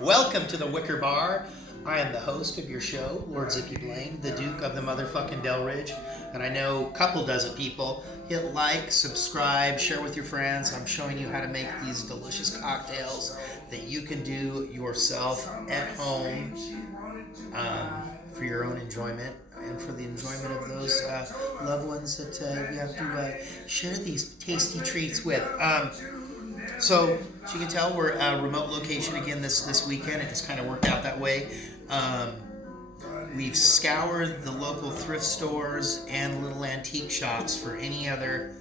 Welcome to the Wicker Bar. I am the host of your show, Lord Zippy Blaine, the Duke of the motherfucking Delridge. And I know a couple dozen people. Hit like, subscribe, share with your friends. I'm showing you how to make these delicious cocktails that you can do yourself at home for your own enjoyment and for the enjoyment of those loved ones that you have to share these tasty treats with. So, as you can tell, we're at a remote location again this weekend. It just kind of worked out that way. We've scoured the local thrift stores and little antique shops for any other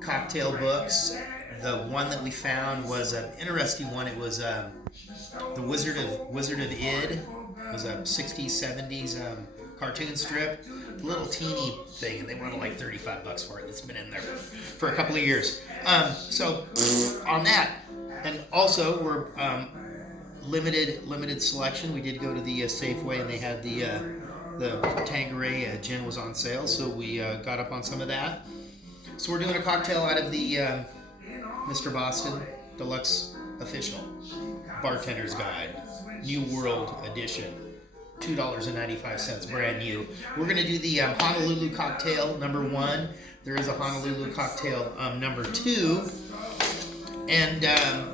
cocktail books. The one that we found was an interesting one. It was the Wizard of Id. It was a 60s, 70s cartoon strip. A little teeny thing, and they wanted like $35 for it. It's been in there for a couple of years. So on that, and also we're limited selection. We did go to the Safeway, and they had the Tanqueray gin was on sale, so we got up on some of that. So we're doing a cocktail out of the Mr. Boston Deluxe Official Bartender's Guide, New World Edition. $2.95, brand new. We're going to do the Honolulu Cocktail number 1. There is a Honolulu Cocktail number 2. And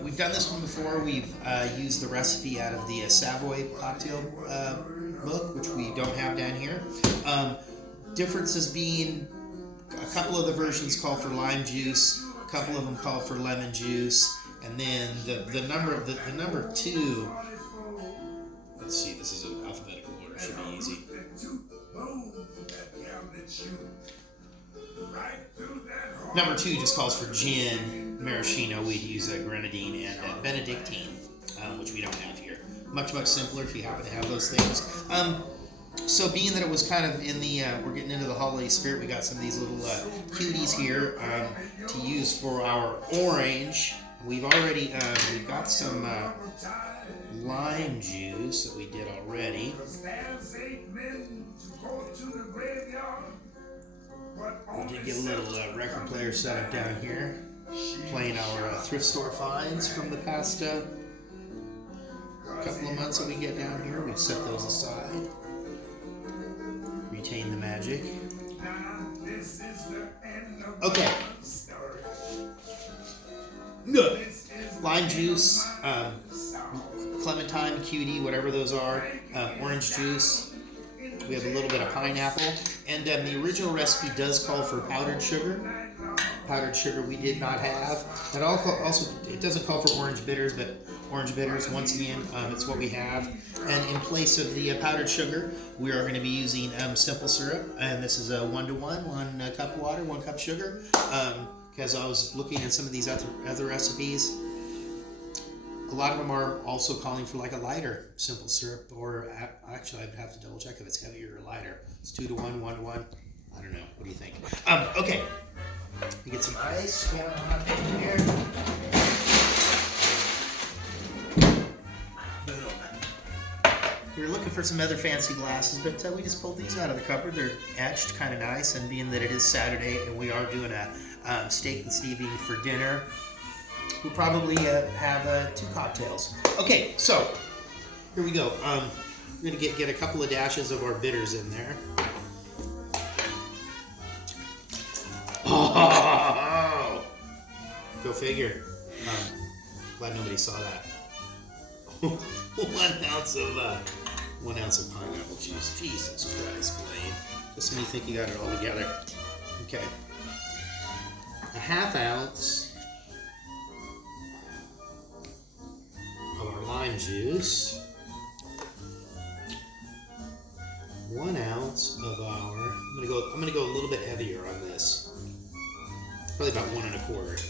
we've done this one before. We've used the recipe out of the Savoy Cocktail book, which we don't have down here. Differences being a couple of the versions call for lime juice, a couple of them call for lemon juice, and then the number 2. Let's see, this is an alphabetical order, should be easy. Number 2 just calls for gin, maraschino. We'd use a grenadine and Benedictine, which we don't have here. Much simpler if you happen to have those things. So being that it was kind of in the, we're getting into the holiday spirit, we got some of these little cuties here to use for our orange. We've already, we've got some lime juice that we did already. We did get a little record player set up down here, playing our thrift store finds from the past couple of months that we get down here. We've set those aside, retain the magic. Okay. Good. Lime juice, clementine, cutie, whatever those are, orange juice. We have a little bit of pineapple, and the original recipe does call for powdered sugar. Powdered sugar we did not have. And also, it doesn't call for orange bitters, but orange bitters, once again, it's what we have. And in place of the powdered sugar, we are going to be using simple syrup, and this is a 1-to-1, 1 cup water, 1 cup sugar. Because I was looking at some of these other recipes, a lot of them are also calling for like a lighter simple syrup, or actually I'd have to double check if it's heavier or lighter. It's 2-to-1, 1-to-1. I don't know. What do you think? Okay. We get some ice going on in here. Boom. We were looking for some other fancy glasses, but we just pulled these out of the cupboard. They're etched, kind of nice, and being that it is Saturday and we are doing a steak and Stevie for dinner, we'll probably have 2 cocktails. Okay, so here we go. We're gonna get a couple of dashes of our bitters in there. Oh, go figure. Glad nobody saw that. 1 ounce of pineapple juice. Jesus Christ, Blaine. Just when you think you got it all together. Okay. A 1/2 ounce of our lime juice. 1 ounce of our. I'm gonna go a little bit heavier on this. Probably about 1 1/4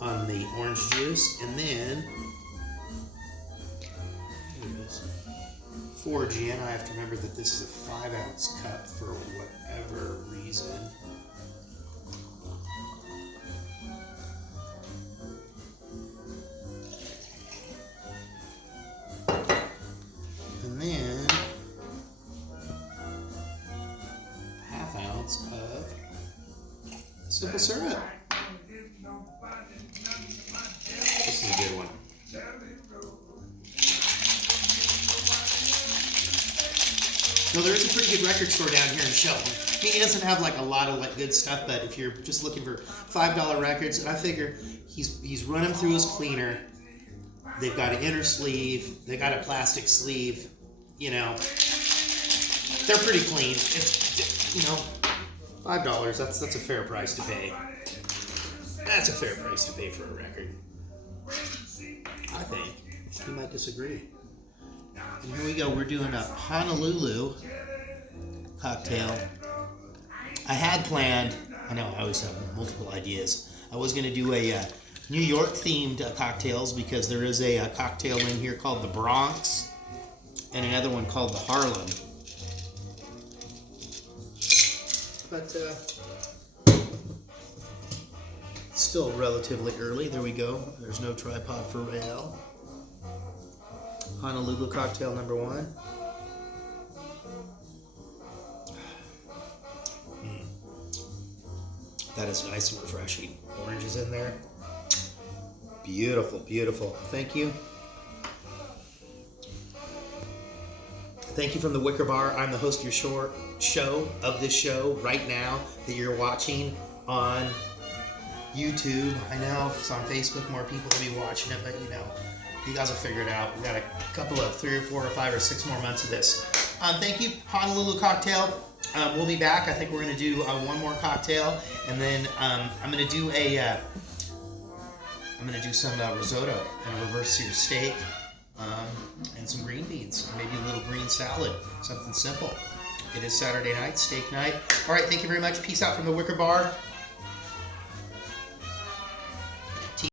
on the orange juice, and then 4 gin. I have to remember that this is a 5-ounce cup for whatever reason. And then 1/2 ounce of simple syrup. This is a good one. So there is a pretty good record store down here in Shelton. He doesn't have like a lot of like good stuff, but if you're just looking for $5 records, and I figure he's run them through his cleaner. They've got an inner sleeve. They got a plastic sleeve. You know, they're pretty clean. It's, you know, $5. That's a fair price to pay. That's a fair price to pay for a record. I think. You might disagree. And here we go. We're doing a Honolulu cocktail. I had planned. I know I always have multiple ideas. I was going to do a New York themed cocktails because there is a cocktail in here called the Bronx and another one called the Harlem. But still relatively early. There we go. There's no tripod for rail. Honolulu cocktail number 1. That is nice and refreshing. Orange is in there. Beautiful, beautiful. Thank you. Thank you from the Wicker Bar. I'm the host of your this show right now that you're watching on YouTube. I know it's on Facebook, more people will be watching it, but you know, you guys will figure it out. We got a couple of 3 or 4 or 5 or 6 more months of this. Thank you, Honolulu Cocktail. We'll be back. I think we're going to do one more cocktail, and then I'm going to do some risotto and a reverse seared steak, and some green beans, maybe a little green salad, something simple. It is Saturday night, steak night. All right, thank you very much. Peace out from the Wicker Bar.